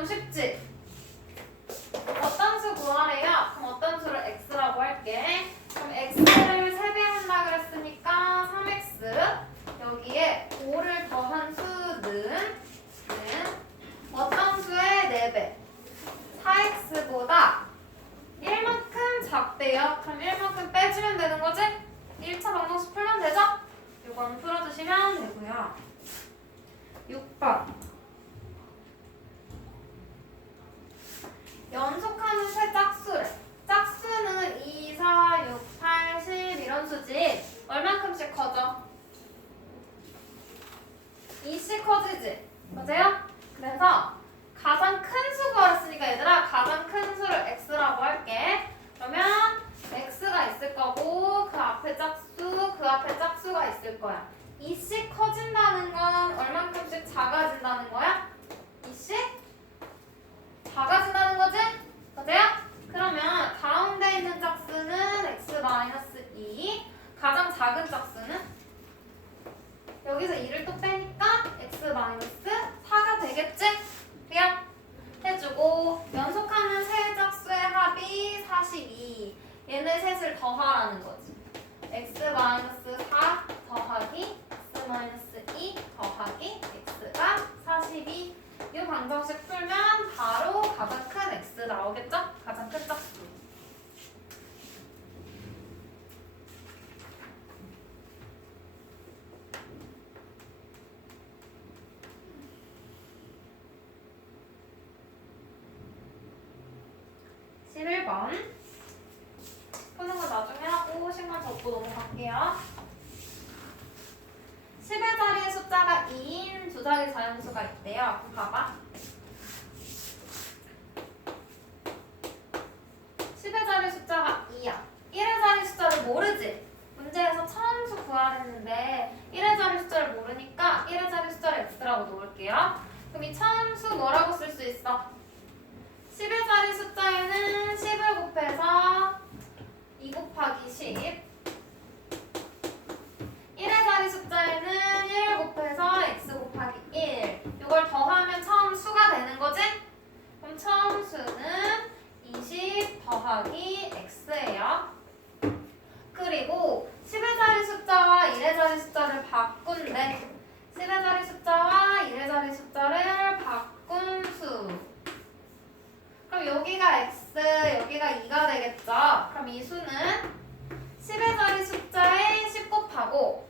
좀 쉽지? 어떤 수 구하래요? 그럼 어떤 수를 x라고 할게. 그럼 x를 3배 한다 그랬으니까 3x 여기에 5를 더한 수는 어떤 수의 4배? 4x보다 1만큼 작대요. 그럼 1만큼 빼주면 되는 거지? 1차 방정식 풀면 되죠? 이건 풀어주시면 되고요. 6번 연속하는 세 짝수래. 짝수는 2, 4, 6, 8, 10 이런 수지. 얼만큼씩 커져? 2씩 커지지? 맞아요? 그래서 가장 큰 수 구했으니까 얘들아 가장 큰 수를 x라고 할게. 그러면 x가 있을 거고 그 앞에 짝수, 그 앞에 짝수가 있을 거야. 2씩 커진다는 건 얼만큼씩 작아진다는 거야? 2씩 작아진다는 거지? 맞아요? 그러면 가운데 있는 짝수는 x-2 가장 작은 짝수는 여기서 2를 또 빼니까 x-4가 되겠지? 그냥 해주고 연속하는 세 짝수의 합이 42 얘네 셋을 더하라는 거지. x-4 더하기 x-2 더하기 x가 42 이 방정식 풀면 바로 가장 큰 x 나오겠죠? 가장 큰 짝수. 푸는 건 나중에 하고 시간 접고 넘어갈게요. 10의 자리에 숫자가 2인 두 자리 자연수가 있대요. 그럼 봐봐. 10의 자리 숫자가 2야. 1의 자리 숫자를 모르지? 문제에서 처음수 구하랬는데 1의 자리 숫자를 모르니까 1의 자리 숫자를 x라고 놓을게요. 그럼 이 처음수 뭐라고 쓸 수 있어? 10의 자리 숫자에는 10을 곱해서 2 곱하기 10 1의 자리 숫자에는 1을 곱해서 x 곱하기 1 이걸 더하면 처음 수가 되는 거지? 그럼 처음 수는 20 더하기 x예요. 그리고 10의 자리 숫자와 1의 자리 숫자를 바꾼대. 10의 자리 숫자와 1의 자리 숫자를 바꾼 수. 그럼 여기가 x, 여기가 2가 되겠죠? 그럼 이 수는 10의 자리 숫자에 10 곱하고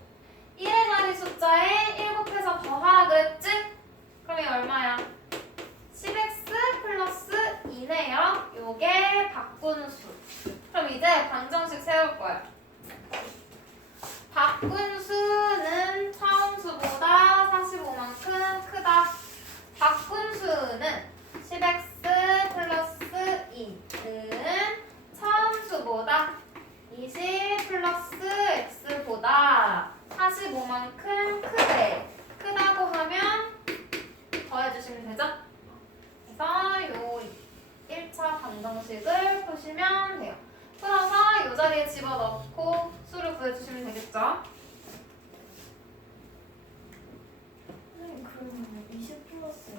1의 자리 숫자에 1 곱해서 더하라 그랬지? 그럼 이 얼마야? 10x 플러스 2네요. 요게 바꾼 수. 그럼 이제 방정식 세울 거야. 바꾼 수는 처음 수보다 45만큼 크다. 바꾼 수는 10x 플러스 2는 처음 수보다 20 플러스 x보다 45만큼 크대. 크다고 하면 더해주시면 되죠? 그래서 요 1차 방정식을 푸시면 돼요. 풀어서 이 자리에 집어넣고 수를 구해주시면 되겠죠? 그러면 20 플러스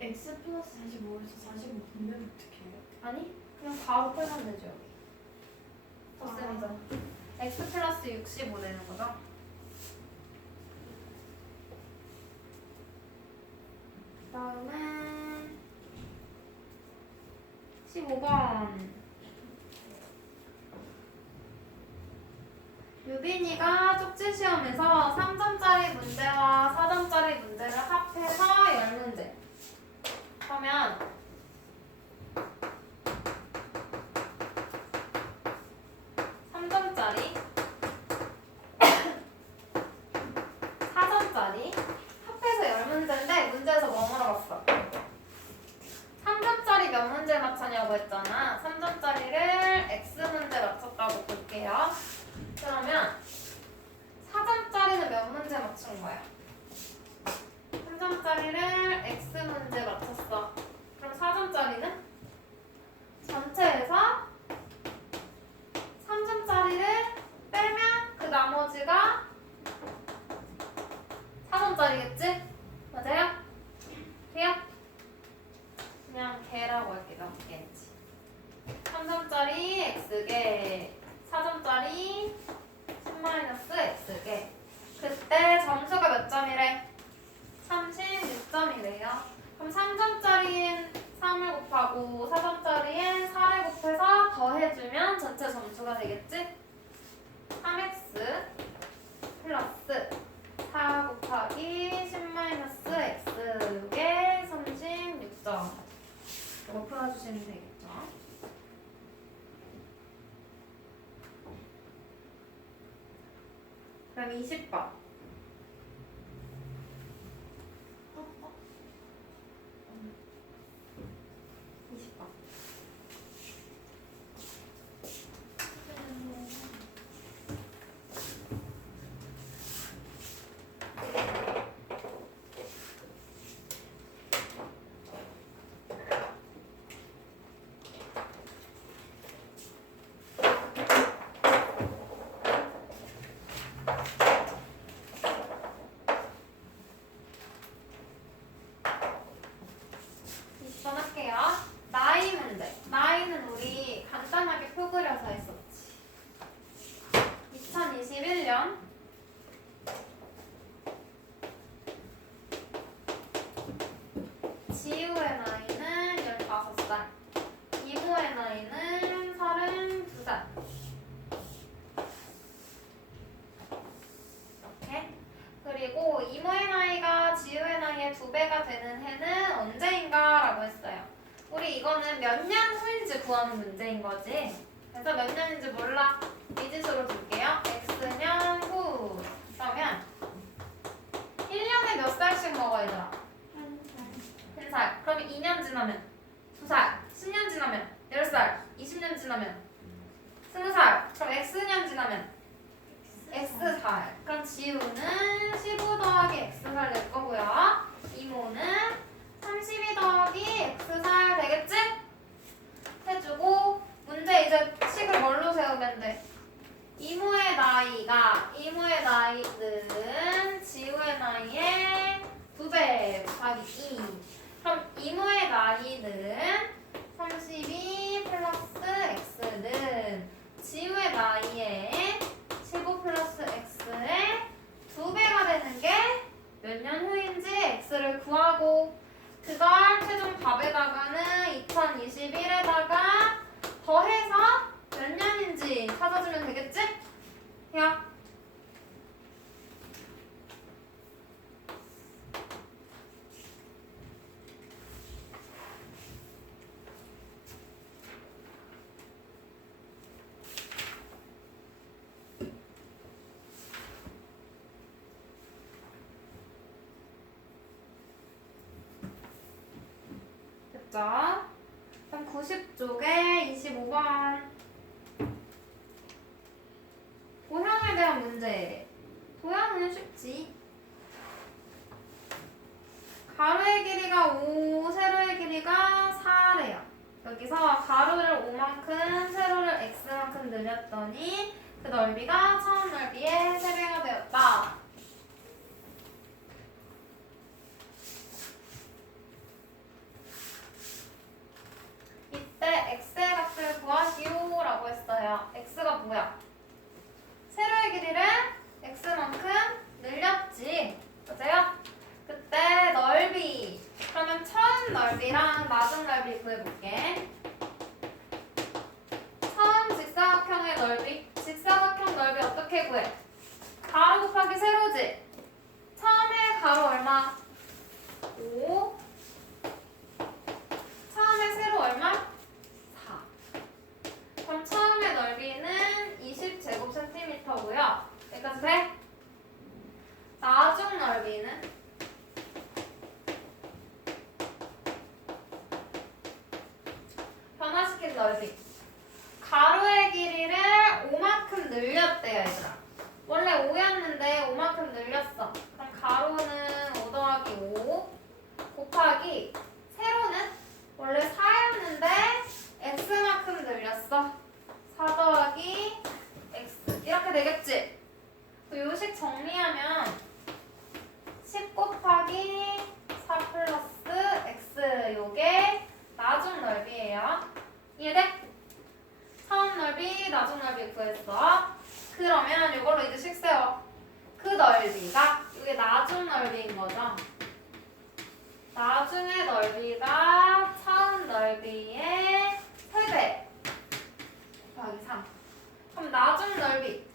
x 플러스 45에서 45 분면 어떻게 해요? 아니, 그냥 바로 풀면 되죠, 여기. 덧셈이잖아. x 플러스 65 되는 거죠? 그 다음에 15번. 유빈이가 쪽지시험에서 3점짜리 문제와 4점짜리 문제를 합해서 10문제. 그러면 3점짜리 4점짜리 합해서 10문제인데 문제에서 뭐 물어봤어? 3점짜리 몇 문제 맞췄냐고 했잖아. 3점짜리를 X문제 맞췄다고 볼게요. 그러면 4점짜리는 몇 문제 맞춘 거야? 3점짜리를 X문제 맞췄어. 그럼 4점짜리는? 전체에서 3점짜리를 빼면 그 나머지가 4점짜리겠지? 맞아요? x개 4점짜리 10-x개 그때 점수가 몇 점이래? 36점이래요. 그럼 3점짜리인 3을 곱하고 4점짜리인 4를 곱해서 더해주면 전체 점수가 되겠지? 3x 플러스 4 곱하기 10-x 이게 36점. 이거 풀어주시면 되겠죠? 그럼 20번. 어, 어. 20번. 할게요. 나이 문제. 나이는 우리 간단하게 표 그려서 했었지. 2021년 지우의 나이는 15살. 이모의 나이는 32살. 이렇게. 그리고 이모의 나이가 지우의 나이의 2배가 되는 해는 언제인가? 라고 했어요. 우리 이거는 몇 년 후인지 구하는 문제인 거지. 그래서 몇 년인지 몰라. 미지수로 줄게요. X년 후. 그러면 1년에 몇 살씩 먹어 얘들아? 1살. 그러면 2년 지나면 2살. 10년 지나면 10살. 20년 지나면 20살. 그럼 X년 지나면 X살. 그럼 지우는 15 더하기 X살 될 거고요. 이모는 32 더하기 X살 되겠지? 해주고 문제 이제 식을 뭘로 세우면 돼? 이모의 나이는 지우의 나이의 2배 곱하기 2. 그럼 이모의 나이는 32 플러스 X는 지우의 나이의 15 플러스 X의 2배가 되는 게 몇 년 후인지 X를 구하고 그걸 최종 답에다가는 2021에다가 더해서 몇 년인지 찾아주면 되겠지? 야. 됐죠? 그럼 90쪽에 25번 도형에 대한 문제. 도형은 쉽지. 가로의 길이가 5, 세로의 길이가 4래요. 여기서 가로를 5만큼, 세로를 x만큼 늘렸더니 그 넓이가 처음 넓이의 3배가 되었다. 이때 x의 값을 구하시오 라고 했어요. x가 뭐야? 세로의 길이를 x만큼 늘렸지. 맞아요? 그때 넓이. 그러면 처음 넓이랑 나중 넓이 구해볼게. 처음 직사각형의 넓이. 직사각형 넓이 어떻게 구해? 가로 곱하기 세로지. 처음에 가로 얼마? 5. 처음에 세로 얼마? 4. 그럼 처음에 넓이는 20제곱센티미터고요. 여기까지 돼? 나중 넓이는 변화시킨 넓이. 가로의 길이를 5만큼 늘렸대요, 얘들아. 원래 5였는데 5만큼 늘렸어. 그럼 가로는 5 더하기 5 곱하기 세로는 원래 4였는데 x만큼 늘렸어. 4 더하기 x 이렇게 되겠지? 요식 정리하면 10 곱하기 4 플러스 x 요게 나중 넓이에요. 이해돼? 처음 넓이 나중의 넓이가 처음 넓이의 3배 곱하기 3. 그럼 나중 넓이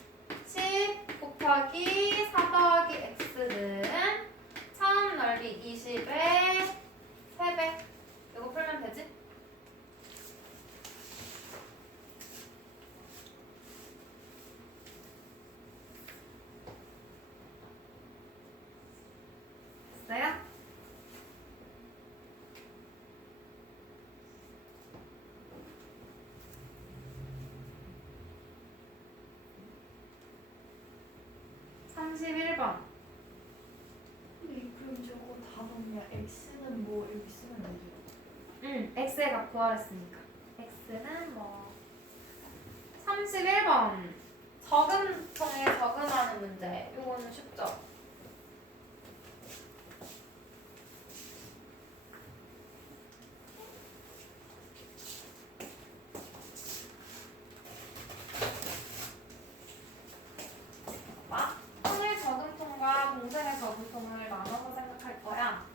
10 곱하기 4 더하기 x는 처음 넓이 20의 3배. 이거 풀면 되지? 됐어요? (31번) 근데 그럼 저거 다 넣으면 x는 뭐 여기 쓰면 안 돼요? x의 값 구하랬으니까 x는 뭐 31번 저금통에 저금하는 문제. 요거는 쉽죠? 봐. 평일 저금통과 동생의 저금통을 나눠서 생각할 거야.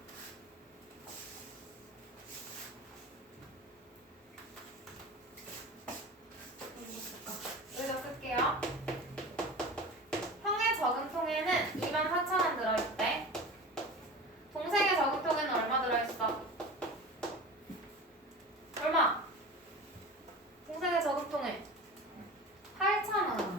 여기다 쓸게요. 형의 저금통에는 24,000원 들어있대. 동생의 저금통에는 얼마 들어있어? 얼마? 동생의 저금통에 8,000원.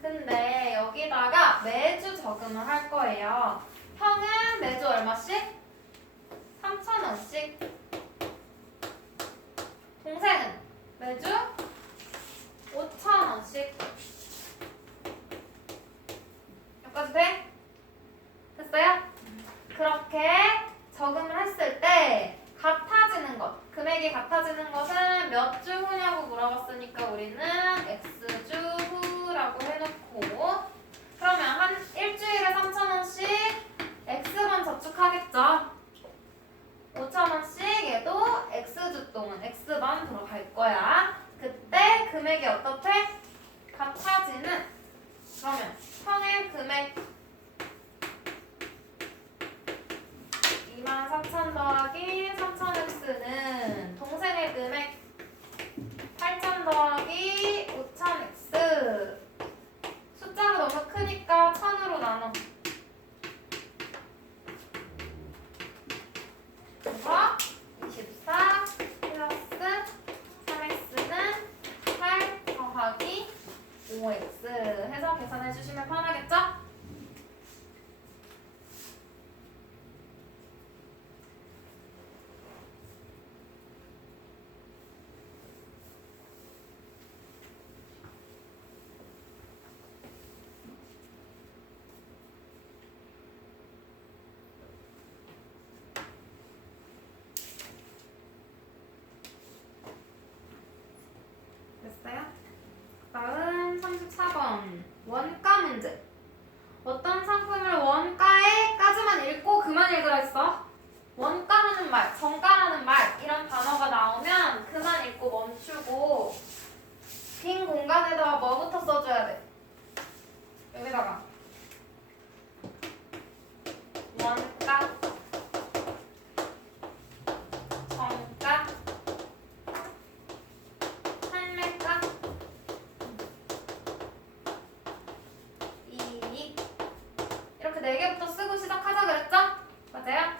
근데 여기다가 매주 저금을 할 거예요. 형은 매주 얼마씩? 3,000원씩. 동생은 매주 5,000원씩. 여기까지 돼? 됐어요? 그렇게 저금을 했을 때 같아지는 것, 금액이 같아지는 것은 몇 주 후냐고 물어봤으니까 우리는 X주 후라고 해놓고, 그러면 한 일주일에 3,000원씩 X만 저축하겠죠? 5,000원씩 얘도 X주 동안 X만 들어갈 거야. 그때 금액이 어떻게? 같아지는. 그러면 평일 금액 24,000 더하기 3,000x는 동생의 금액 8,000 더하기 5,000x. 숫자가 너무 크니까 1,000으로 나눠. 그래서 24 플러스 3x는 8 더하기 5x 해서 계산해 주시면 편하겠죠? 됐어요? 다음 34번 원가 문제. 어떤 상품을 원가에까지만 읽고 그만 읽으라 했어. 원가라는 말, 정가라는 말 이런 단어가 나오면 그만 읽고 멈추고 빈 공간에다가 뭐부터 써줘야 돼? 여기다가 원가, 정가, 판매가, 이익 이렇게 4개부터 쓰고 시작하자 그랬죠? 맞아요?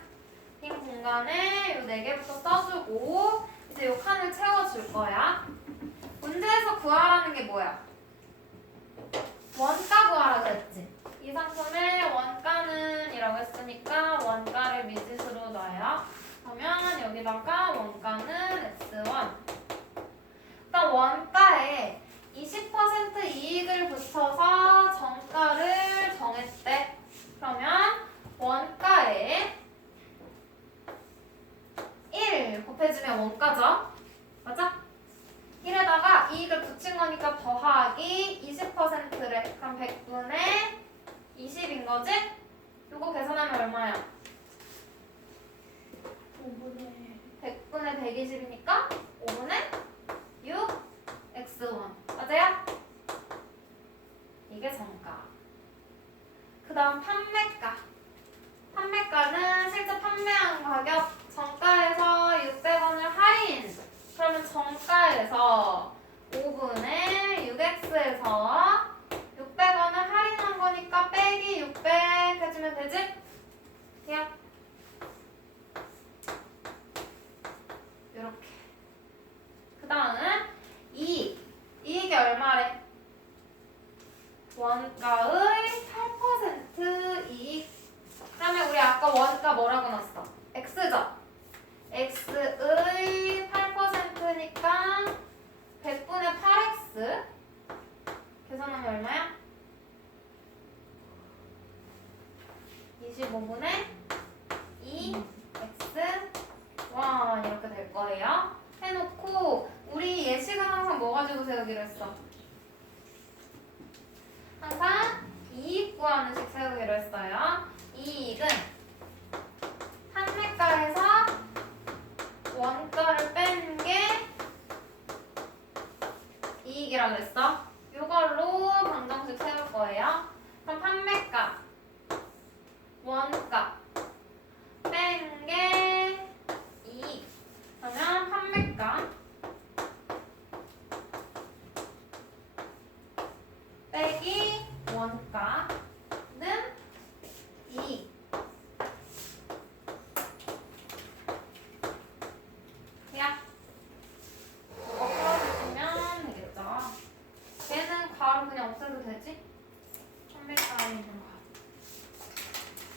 빈 공간에 요 4개부터 써주고 이제 요 칸을 채워줄 거야. 문제에서 구하라는 게 뭐야? 원가 구하라 그랬지? 이 상품의 원가는 이라고 했으니까 원가를 미지수로 놔요. 그러면 여기다가 원가는 x1. 일단 원가에 20% 이익을 붙여서 정가를 정했대. 그러면 원가에 1 곱해주면 원가죠? 맞아? 1에다가 이익을 붙인 거니까 더하기 20%래. 그럼 100분의 20인 거지? 요거 계산하면 얼마야? 5분의 100분의 120이니까 5분의 6 x1. 맞아요? 이게 정가. 그 다음 판매가. 판매가는 실제 판매 가격 정가에서 600원을 할인. 그러면 정가에서 5분의 6x에서 600원을 할인한 거니까 빼기 600 해주면 되지? 그냥 이렇게. 그 다음은 이익이 얼마래? 원가의 8% 이익. 그러면 우리 아까 원가 뭐라고 넣었어? x죠? x의 8%니까 100분의 8x 계산하면 얼마야? 25분의 2x 와 이렇게 될 거예요. 해놓고 우리 예식은 항상 뭐 가지고 세우기로 했어? 항상 이익 구하는 식 세우기로 했어요. 이익은 판매가에서 원가를 뺀 게 이익이라고 그랬어. 이걸로 방정식 세울 거예요. 그럼 판매가, 원가 뺀 게 이익. 그러면 판매가 빼기 원가는 이익. 그냥 이거 풀어주시면 되겠죠. 얘는 괄호 그냥 없애도 되지? 판매가에 있는 거.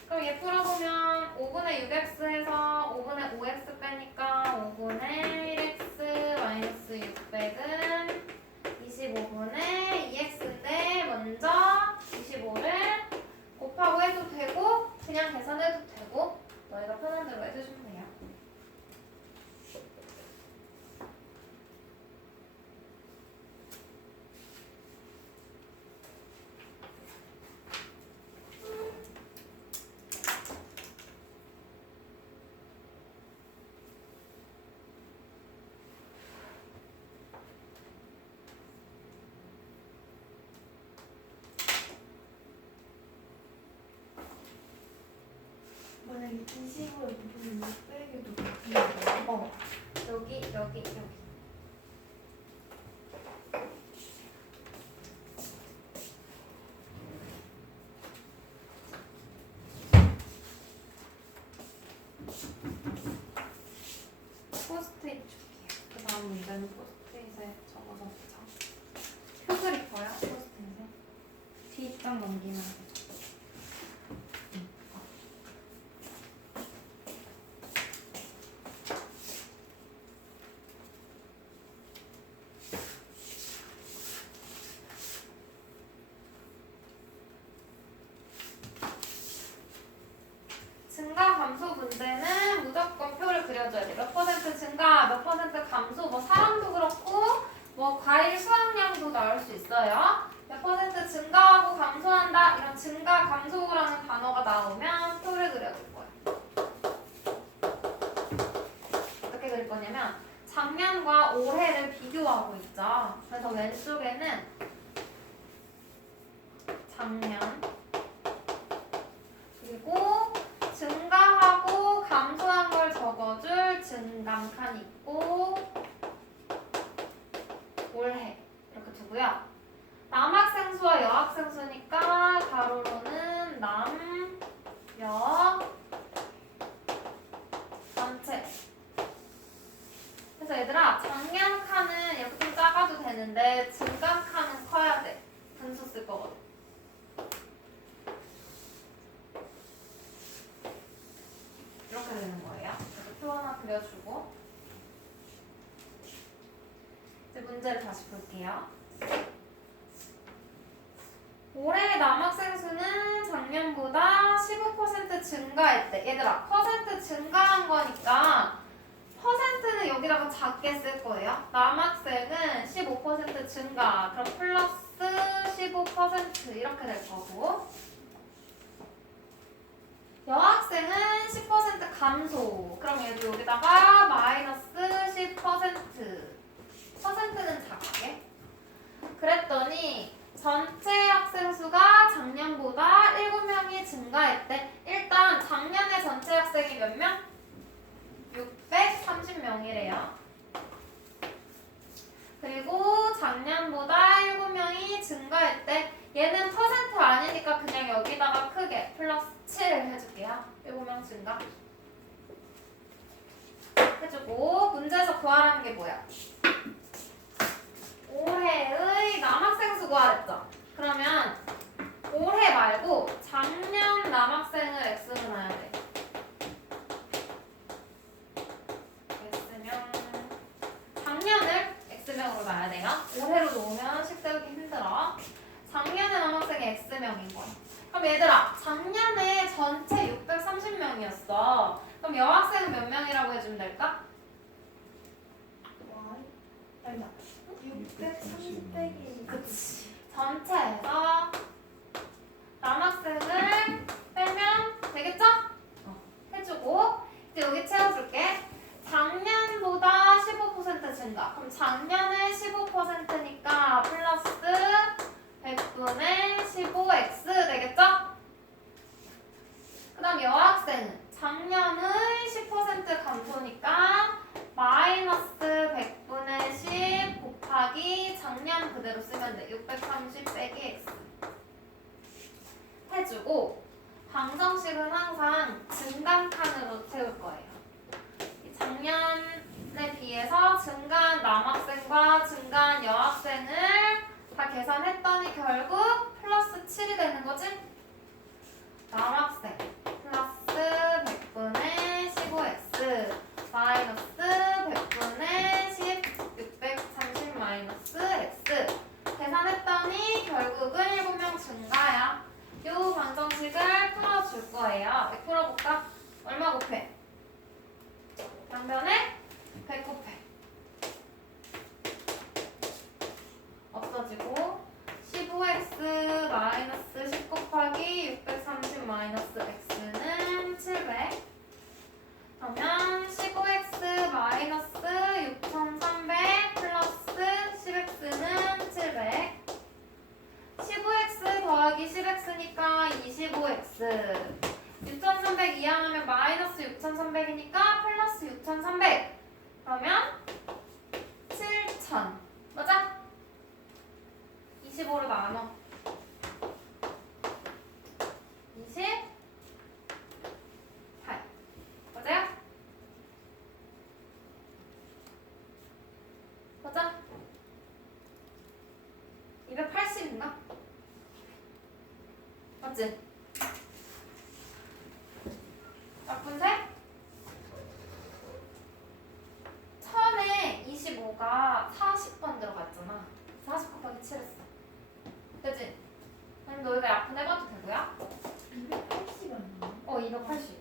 그럼 얘 풀어보면 5분의 6x 해서 5분의 5x 빼니까 5분의 1x 마이너스 600은 25분의 2x인데 먼저 25를 곱하고 해도 되고 그냥 계산해도 되고 너희가 편한 대로 해주시면 돼요. 만약에 20을 부분을 600에도 바꾸면 여기. 포스트잇 줄게요. 그 다음 문제는 포스트잇에 적어서 보자. 표 그릴 거야, 포스트잇에. 뒷장 넘기면 돼. 증가 감소 문제는 무조건 표를 그려줘야 돼. 몇 퍼센트 증가, 몇 퍼센트 감소, 뭐 사람도 그렇고 뭐 과일 수확량도 나올 수 있어요. 몇 퍼센트 증가하고 감소한다 이런 증가 감소라는 단어가 나오면 표를 그려줄 거예요. 어떻게 그릴 거냐면 작년과 올해를 비교하고 있죠. 그래서 왼쪽에는 작년 그리고 증가하고 감소한 걸 적어줄 증감칸 있고 올해 이렇게 두고요. 남학생수와 여학생수니까 가로로는 남, 여, 전체. 그래서 얘들아 작년 칸은 이렇게 좀 작아도 되는데 증감칸은 커야 돼. 분수 쓸 거거든. 이렇게 되는 거예요. 이렇게 표 하나 그려주고 이제 문제를 다시 볼게요. 올해 남학생 수는 작년보다 15% 증가했대. 얘들아 퍼센트 증가한 거니까 퍼센트는 여기다가 작게 쓸 거예요. 남학생은 15% 증가 그럼 플러스 15% 이렇게 될 거고 여학생은 10% 감소. 그럼 얘도 여기다가 마이너스 10%. 퍼센트는 작게. 그랬더니 전체 학생 수가 작년보다 7명이 증가했대. 일단 작년에 전체 학생이 몇 명? X명이래요. 그리고 작년보다 7명이 증가할 때 얘는 퍼센트 아니니까 그냥 여기다가 크게 플러스 7 해줄게요. 7명 증가 해주고 문제에서 구하라는 게 뭐야? 올해의 남학생 수 구하랬죠? 그러면 올해 말고 작년 남학생을 X로 놔야 돼. X명 작년을 X명으로 놔야 돼요. 올해로 놓으면 식 세우기 힘들어. 작년에 남학생이 X명인 거야. 그럼 얘들아 작년에 전체 630명이었어. 그럼 여학생은 몇 명이라고 해주면 될까? Y 아니다 630 빼기 그치. 전체에서 남학생을 빼면 되겠죠? 해주고 이제 여기 채워줄게. 작년보다 15% 증가. 그럼 작년에 15%니까 플러스 100분의 15x 되겠죠? 그 다음 여학생은 작년의 10% 감소니까 마이너스 100분의 10 곱하기 작년 그대로 쓰면 돼. 630 빼기 x 해주고 방정식은 항상 증가칸으로 채울 거예요. 작년에 비해서 증가한 남학생과 증가한 여학생을 다 계산했더니 결국 플러스 7이 되는 거지? 남학생 플러스 100분의 15x 마이너스 100분의 10 630 마이너스 x 계산했더니 결국은 7명 증가야. 요 방정식을 풀어줄 거예요. 풀어볼까? 얼마 곱해? 양변에 100 곱해. 없어지고 15x 마이너스 10 곱하기 630 마이너스 x는 700. 그러면 15x 마이너스 6300 플러스 10x는 700. 15x 더하기 10x니까 25x. 6300 이항하면 마이너스 6300이니까 플러스 6300. 그러면 7000. 맞아? 25로 나눠. 28. 맞아요? 맞아? 280인가? 맞지? 나쁜데? 1000에 25가 40번 들어갔잖아. 40 곱하기 7 했어. 그치? 그럼 너희가 약분 해봐도 되고요? 280 아니야? 280.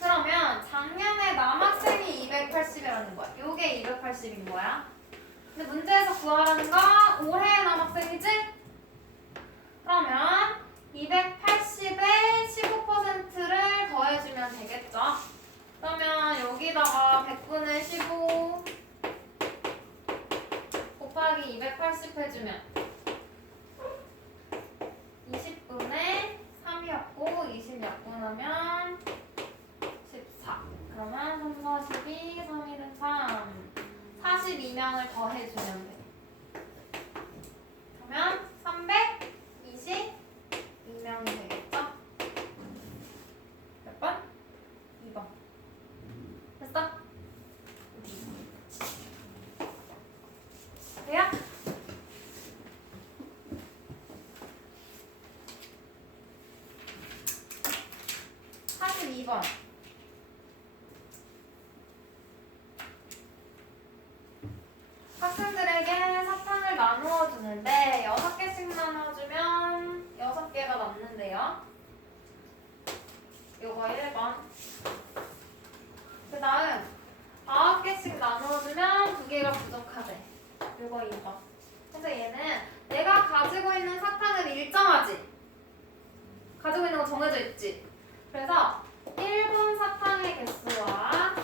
그러면 작년에 남학생이 280이라는 거야. 요게 280인 거야. 근데 문제에서 구하라는 거 올해 남학생이지? 그러면 280에 15%를 더해주면 되겠죠? 그러면 여기다가 100분의 15 곱하기 280 해주면 20분의 3이었고 20 약분하면 14. 그러면 3, 42, 3, 1은 3. 42명을 더해주면 돼. 그러면 322명이 되겠죠? 몇 번? 2번. 됐어? 돼요? (42번) 학생들에게 사탕을 나누어 주는데 6개씩 나눠주면 6개가 남는데요. 요거 1번. 그 다음 9개씩 나누어주면 2개가 부족하대. 요거 2번. 그래서 얘는 내가 가지고 있는 사탕은 일정하지? 가지고 있는 거 정해져 있지? 그래서 1번 사탕의 개수와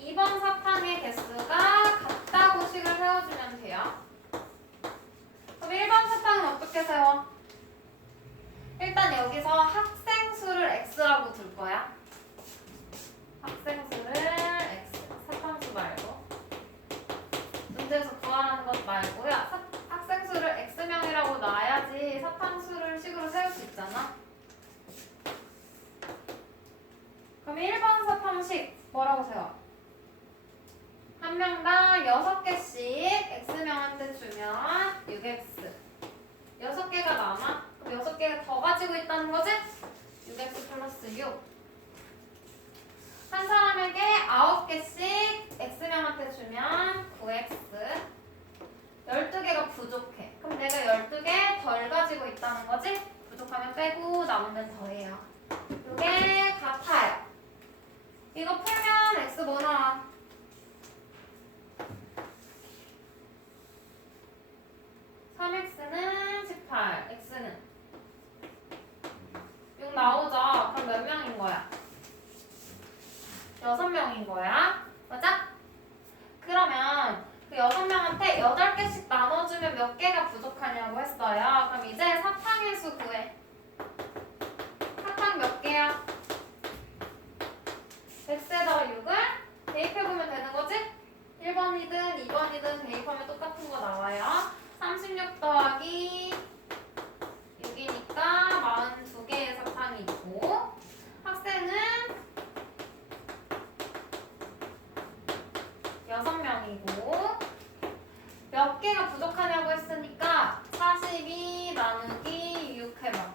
2번 사탕의 개수가 같다고 식을 세워주면 돼요. 그럼 1번 사탕은 어떻게 세워? 일단 여기서 학생 수를 x라고 그럼 1번 사탕식 뭐라고 세워? 한 명당 6개씩 X명한테 주면 6X 6개가 남아? 그럼 6개가 더 가지고 있다는 거지? 6X 플러스 6 한 사람에게 9개씩 X명한테 주면 9X 12개가 부족해. 그럼 내가 12개 덜 가지고 있다는 거지? 부족하면 빼고 남은 데는 더해요. 이게 같아요. 이거 풀면 X 뭐 나와? 3X는 18, X는 6 나오죠? 그럼 몇 명인 거야? 6명인 거야. 맞아? 그러면 그 6명한테 8개씩 나눠주면 몇 개가 부족하냐고 했어요. 그럼 이제 사탕의 수 구해. 사탕 몇 개야? X에다가 6을 대입해보면 되는 거지? 1번이든 2번이든 대입하면 똑같은 거 나와요. 36 더하기 6이니까 42개의 사탕이 있고 학생은 6명이고 몇 개가 부족하냐고 했으니까 42 나누기 6 해봐.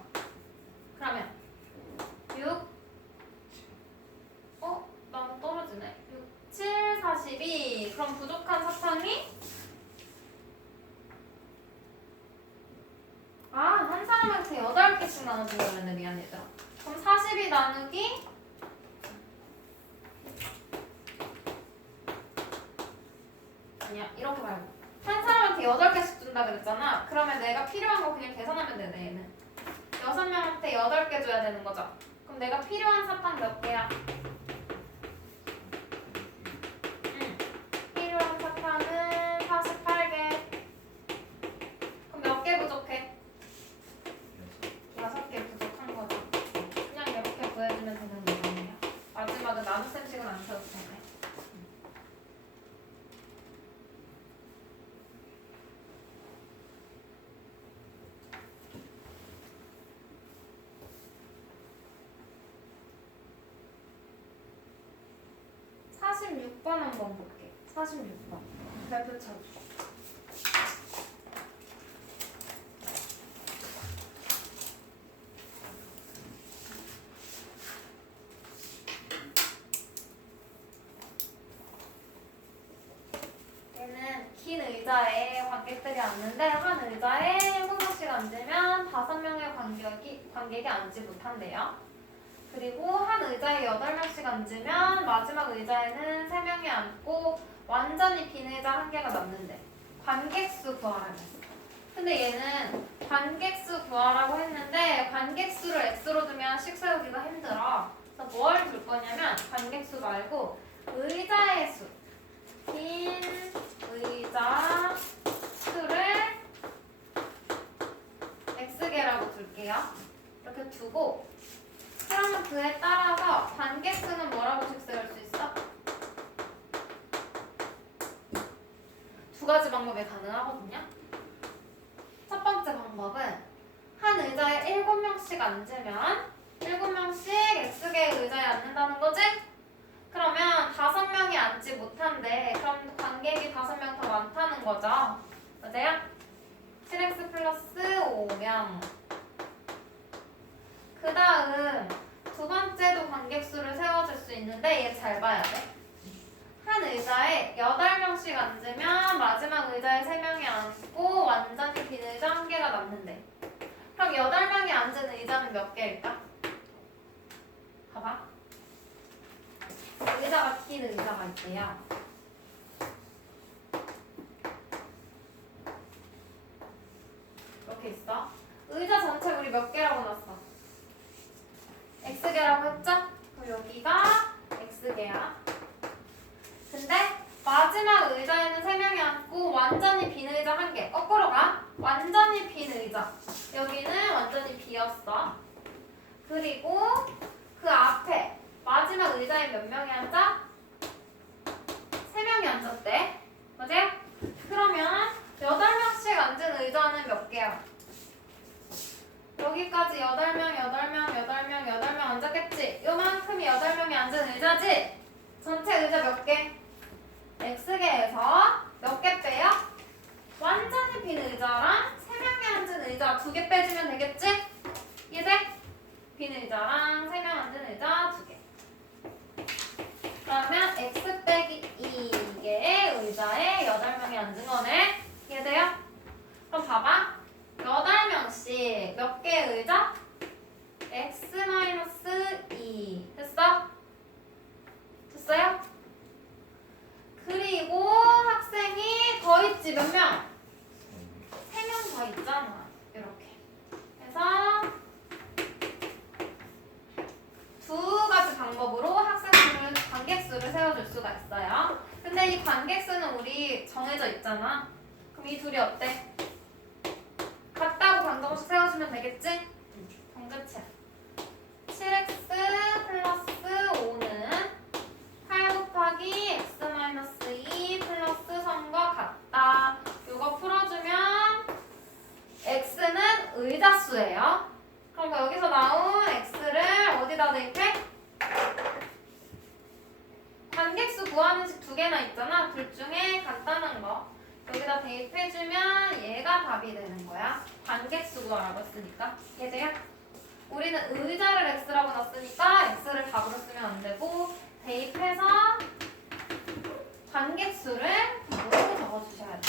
그러면 6 난 떨어지네. 6, 7, 42 그럼 부족한 사탕이 한 사람한테 8개씩 나눠주려고 했네. 미안 얘들아. 그럼 42 나누기 아니야 이렇게 말고 한 사람한테 8개씩 준다 그랬잖아. 그러면 내가 필요한 거 그냥 계산하면 되네. 얘는 6명한테 8개 줘야 되는 거죠. 그럼 내가 필요한 사탕 몇 개야? 필요한 사탕은 48개. 그럼 몇 개 부족해? 6개 부족한 거죠. 그냥 이렇게 구해주면 되는 거잖아요. 마지막은 나눗셈식은 안 써도 되네. (46번) 한번 볼게. 46번. 별표 쳐줘. 얘는 긴 의자에 관객들이 앉는데 한 의자에 7명씩 앉으면 5명의 관객이 앉지 못한대요. 그리고 한 의자에 8명씩 앉으면 마지막 의자에는 3명이 앉고 완전히 빈 의자 1개가 남는데 관객수 구하라고 했어. 근데 얘는 관객수 구하라고 했는데 관객수를 x로 두면 식 세우기가 힘들어. 그래서 뭘 둘 거냐면 관객수 말고 의자의 수, 빈 의자 수를 x개라고 둘게요. 이렇게 두고 그러면 그에 따라서 관객수는 뭐라고씩 세울 수 있어? 두 가지 방법이 가능하거든요. 첫 번째 방법은 한 의자에 7명씩 앉으면 7명씩 X개의 의자에 앉는다는 거지? 그러면 5명이 앉지 못한대. 그럼 관객이 5명 더 많다는 거죠. 맞아요? 7X 플러스 5명. 그 다음 두 번째도 관객수를 세워줄 수 있는데 얘 잘 봐야 돼. 한 의자에 8명씩 앉으면 마지막 의자에 3명이 앉고 완전히 빈 의자 1개가 남는데 그럼 8명이 앉은 의자는 몇 개일까? 봐봐. 의자가 긴 의자가 있대요. 이렇게 있어. 의자 전체 우리 몇 개라고 놨어? X개라고 했죠? 그럼 여기가 X개야. 근데 마지막 의자에는 3명이 앉고 완전히 빈 의자 1개. 거꾸로 가. 완전히 빈 의자. 여기는 완전히 비었어. 그리고 그 앞에 마지막 의자에 몇 명이 앉아? 3명이 앉았대. 맞아요? 그러면 8명씩 앉은 의자는 몇 개야? 여기까지 8명 앉았겠지? 요만큼이 8명이 앉은 의자지? 전체 의자 몇 개? X개에서 몇 개 빼요? 완전히 빈 의자랑 3명이 앉은 의자 2개 빼주면 되겠지? 이해돼? 빈 의자랑 3명 앉은 의자 2개. 그러면 X 빼기 2개의 의자에 8명이 앉은 거네. 이해돼요? 그럼 봐봐. 8명씩 몇 개의 의자? X-2 됐어? 됐어요? 그리고 학생이 더 있지 몇 명? 3명 더 있잖아. 이렇게. 그래서 두 가지 방법으로 학생수를 관객수를 세워줄 수가 있어요. 근데 이 관객수는 우리 정해져 있잖아. 그럼 이 둘이 어때? 같다고 방정식 세워주면 되겠지? 정그치? 7x 플러스 5는 8 곱하기 x-2 플러스 3과 같다. 이거 풀어주면 x는 의자수예요. 그럼 여기서 나온 x를 어디다 대입해? 관객수 구하는 식 2개나 있잖아. 둘 중에 간단한 거 여기다 대입해주면 얘가 답이 되는 거야. 관객수 구하라고 했으니까. 이해돼요? 우리는 의자를 x라고 놨으니까 x를 답으로 쓰면 안 되고 대입해서 관객수를 답으로 적어주셔야 돼.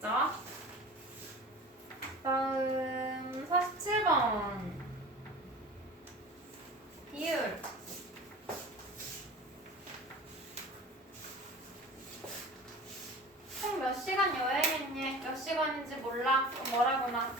자, 다음 47번 비율. 총 몇 시간 여행했니? 몇 시간인지 몰라. 그럼 뭐라고 나?